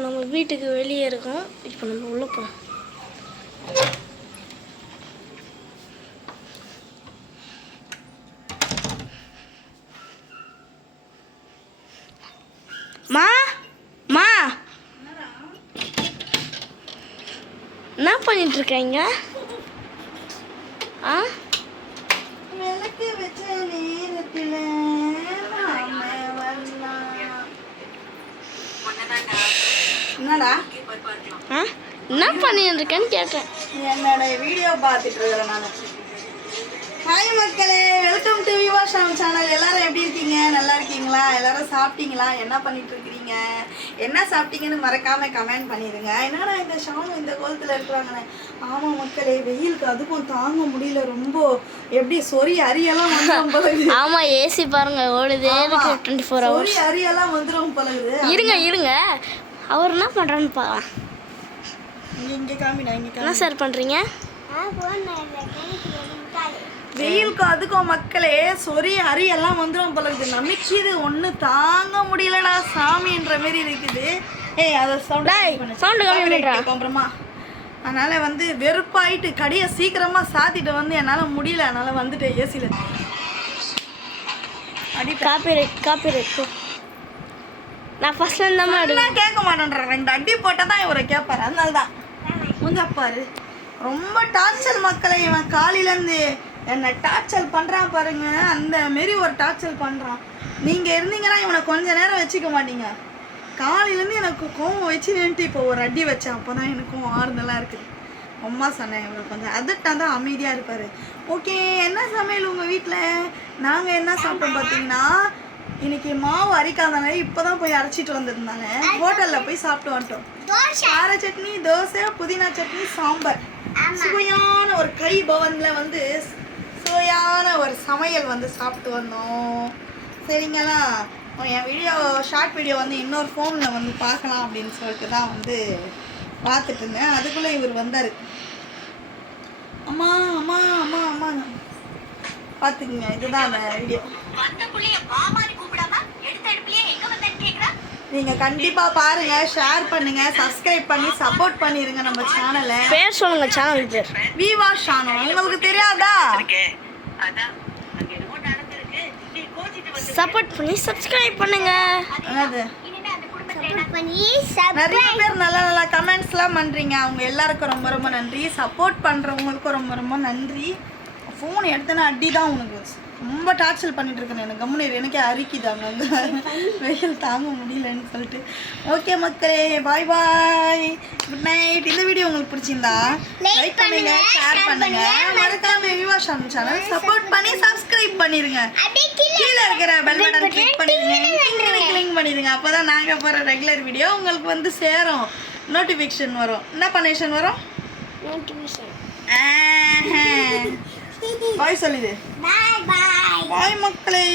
நம்ம வீட்டுக்கு வெளியே இருக்கோம். இப்போ நம்ம உள்ளே போகணும் மா மா. என்ன பண்ணிட்டு இருக்கீங்க? ஆ? விளக்கு வச்ச நேரத்தில் என்னடா? ஆ? என்ன பண்ணிட்டு இருக்கேன்னு கேட்டேன். என்னோட வீடியோ பார்த்துட்டு இருக்கிறேன் நான். ஹாய் மக்களே welcome to Viva Sham channel எல்லாரும் எப்படி இருக்கீங்க? நல்லா இருக்கீங்களா? எல்லாரும் சாப்பிட்டீங்களா? என்ன பண்ணிட்டு இருக்கிறீங்க? என்ன சாப்பிட்டீங்கன்னு மறக்காம கமெண்ட் பண்ணிடுங்க. என்னடா இந்த ஷாம் இந்த கோலத்தில் இருக்கிறாங்கன்னு? ஆமாம் மக்களே வெயிலுக்கு அதுக்கும் தாங்க முடியல. ரொம்ப எப்படி சொறி அரியெல்லாம் வந்துடும் பழகுது ஆமா ஏசி பாருங்க ஓடுதே இருக்கு டுவெண்ட்டி ஃபோர் ஹவர்ஸ் சொறி அரியெல்லாம் வந்துடும் பழகுது இருங்க இருங்க. அவர் என்ன பண்றான்னு பார்க்கலாம். என்ன சார் பண்றீங்க? வெயிலுக்கு அதுக்கும் மக்களே சொறி அரி எல்லாம் வந்துடும் போல இருக்குது. நமிச்சிது ஒண்ணு தாங்க முடியலடா சாமின்ற மாதிரி இருக்குது. ஏய் அதை கம்மி பண்ணுடா. அப்புறமா. அதனால வந்து வெறுப்பாயிட்டு கடையை சீக்கிரமா சாத்திட்டு வந்து என்னால முடியல. அதனால வந்துட்டேன் ஏசில அடி காப்பி ரைட் காப்பி ரைட் நான் ஃபர்ஸ்ட்ல இருந்தாம அடி நான் கேட்க மாட்டேன்ற ரெண்டு அடி போட்டால் தான் இவரை கேட்பாரு. அதனால தான் முஞ்சா பாரு. ரொம்ப டார்ச்சர் மக்களை இவன் காலையிலேருந்து என்னை டார்ச்சர் பண்ணுறான் பாருங்க. அந்த மாரி ஒரு டார்ச்சர் பண்ணுறான் நீங்கள் இருந்தீங்கன்னா இவனை கொஞ்ச நேரம் வச்சுக்க மாட்டீங்க. காலையிலேருந்து எனக்கு கோவம் வச்சு நின்றுட்டு இப்போ ஒரு அடி வச்சேன். அப்போ தான் எனக்கும் ஆறுதலாக இருக்குது அம்மா சொன்னேன் இவரை கொஞ்சம் அதட்டா தான் அமைதியாக இருப்பார். ஓகே என்ன சமையல் உங்கள் வீட்டில் நாங்கள் என்ன சாப்பிட்டோம் பார்த்தீங்கன்னா இன்னைக்கு மாவு அரைக்காதனால இப்போ தான் போய் அரைச்சிட்டு வந்திருந்தாங்க. ஹோட்டலில் போய் சாப்பிட்டு வந்துட்டோம். கார சட்னி தோசை புதினா சட்னி சாம்பார். சுவையான ஒரு கை பவனில் வந்து சுவையான ஒரு சமையல் வந்து சாப்பிட்டு வந்தோம். சரிங்களா? என் வீடியோ ஷார்ட் வீடியோ வந்து இன்னொரு ஃபோனில் வந்து பார்க்கலாம் அப்படின்னு சொல்லிட்டு தான் வந்து பார்த்துட்டு இருந்தேன். அதுக்குள்ளே இவர் வந்தார். அம்மா அம்மா அம்மா அம்மா. பார்த்துக்குங்க இதுதான் அந்த வீடியோ நீங்க கண்டிப்பா பாருங்க ஷேர் பண்ணுங்க சப்ஸ்கிரைப் பண்ணி சப்போர்ட் பண்ணிருங்க நம்ம சேனலை பேர் சொல்லுங்க சேனல் பேர். விவா ஷானோ உங்களுக்கு தெரியாதா? சப்போர்ட் பண்ணி சப்ஸ்கிரைப் பண்ணுங்க. என்னது? நிறைய பேர் நல்ல நல்ல கமெண்ட்ஸ்லாம் பண்ணுறீங்க அவங்க எல்லாருக்கும் ரொம்ப ரொம்ப நன்றி. சப்போர்ட் பண்ணுறவங்களுக்கும் ரொம்ப ரொம்ப நன்றி. ஃபோன் எடுத்தேன்னா அடி தான் உனக்கு. ரொம்ப டார்ச்சர் பண்ணிட்டு இருக்கேன் எனக்கு கம்முனு எனக்கே அரிக்குதாங்க வெயில் தாங்க முடியலன்னு சொல்லிட்டு. ஓகே மக்களே பாய் பாய் குட் நைட் இந்த வீடியோ உங்களுக்கு பிடிச்சிருந்தா லைக் பண்ணுங்க ஷேர் பண்ணுங்க. மறக்காம விவாஷாம் சேனல் சப்போர்ட் பண்ணி சப்ஸ்கிரைப் பண்ணிருங்க. கீழே இருக்கிற பெல் பட்டன் கிளிக் பண்ணிருங்க. கிளிக் பண்ணிருங்க. அப்பதான் நாங்க போற ரெகுலர் வீடியோ உங்களுக்கு வந்து சேரும். நோட்டிஃபிகேஷன் வரும். என்ன பனேஷன் வரும்? பாய் சொல்லுது Bye bye. பாய் மக்களே